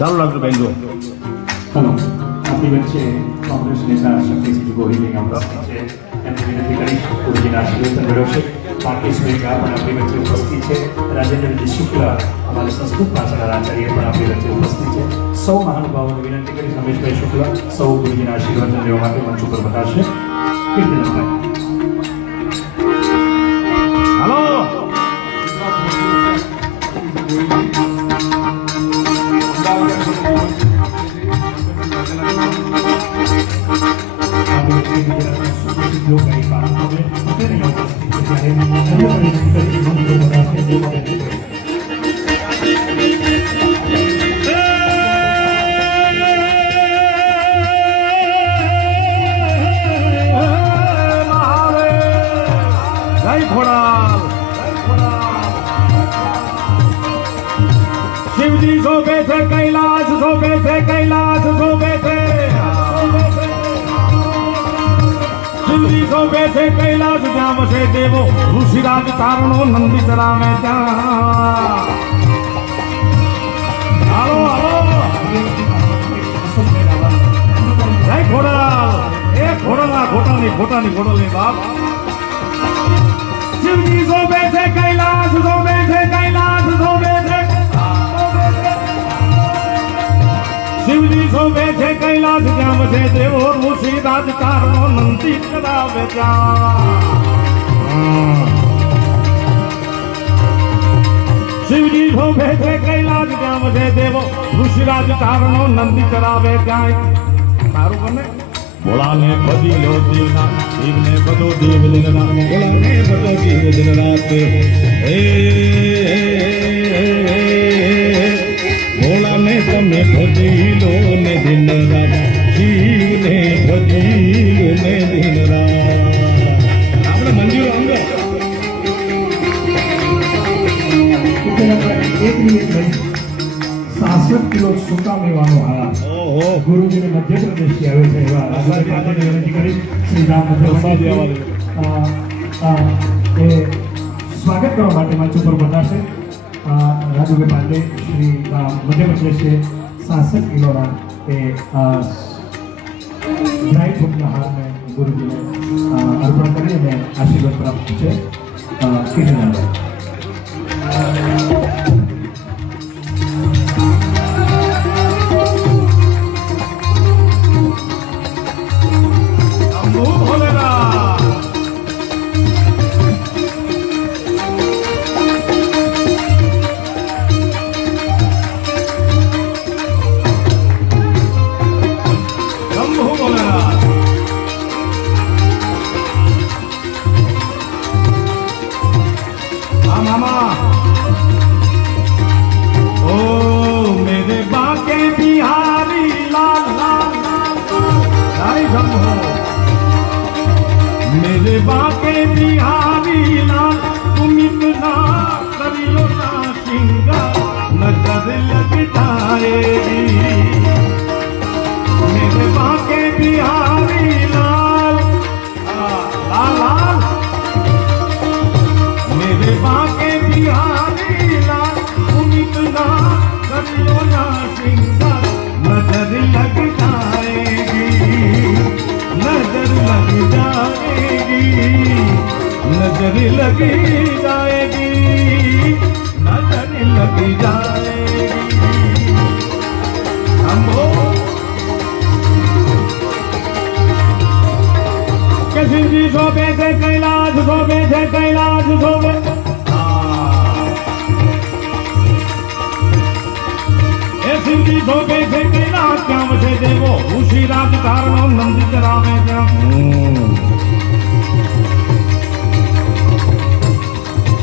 ચાલો ડોક્ટર બેન જો હલો આપણી વચ્ચે કોંગ્રેસ નેતા શક્તિસિંહ ગોહિલની ઉપસ્થિત છે એમને વિનંતી કરીશ ગુરુજીના આશીર્વાદ મેળવશે બાકી સ્પીકર પણ આપણી વચ્ચે ઉપસ્થિત છે રાજેન્દ્ર શુક્લ અમારા સંસ્કૃત ભાષાના આચાર્ય પણ આપણી વચ્ચે ઉપસ્થિત છે સૌ મહાનુભાવોને વિનંતી કરીશ રમેશભાઈ શુક્લ સૌ ગુરુજીના આશીર્વાદ લેવા માટે મંચ ઉપર બતાવશે હાલો शिवजी शोभे थे कैलाश शोभे थे कैलाश शोभे थे शिवजी शोभे थे कैलाश ज्યાં વસે દેવો ઋષિરાજ તારણો નંદી ચરાવે ત્યાં હાલો હાલો જય ખોડાલ એ ખોડાલા ખોટાની ખોડલની બાપ शिवजी शोभे थे कैलाश शोभे थे कैलाश शोभे थे शिवजी शोभे थे कैलाश ज्યાં વસે દેવો ઋષિરાજ તારણો નંદી ચરાવે ત્યાં शिवजी शोभे थे कैलाश ज्યાં વસે દેવો ऋषिराज તારણો નંદી ચરાવે ત્યાં સારું બને ભોળાને બધી લો દેવના દેવને બધો દેવ દિનના ભોળાને બધો દેવ દિન રાત હે ભોળાને તમે ભજી લો ને દિન રાત શિવને ભજી લો ને દિન રાત આપણે મંજૂર અંગ એક મિનિટ ભાઈ 66 કિલો સૂકા મેવાનો હારા ગુરુજીને મધ્યપ્રદેશથી આવે છે એવા રાજુભાઈ વિનંતી કરી શ્રી રામ એ સ્વાગત કરવા માટે મંચ ઉપર બતાવશે રાજુભાઈ પાંડે શ્રી મધ્યપ્રદેશે 66 કિલોના એ ડ્રાય ફ્રૂટના હારને ગુરુજીને અર્પણ કરી અને આશીર્વાદ પ્રાપ્ત છે કીર્તનભાઈ लग जाएगी, नजर लग जाएगी, नजर लग जाएगी, नजर लग जाएगी। हम किसी जी शोभे से कैलाश शोभे से कैलाश शोभे सिंधी शोभे से कैलाश क्या वसे देवो ऋषि राज कारणो नंदी करावे क्या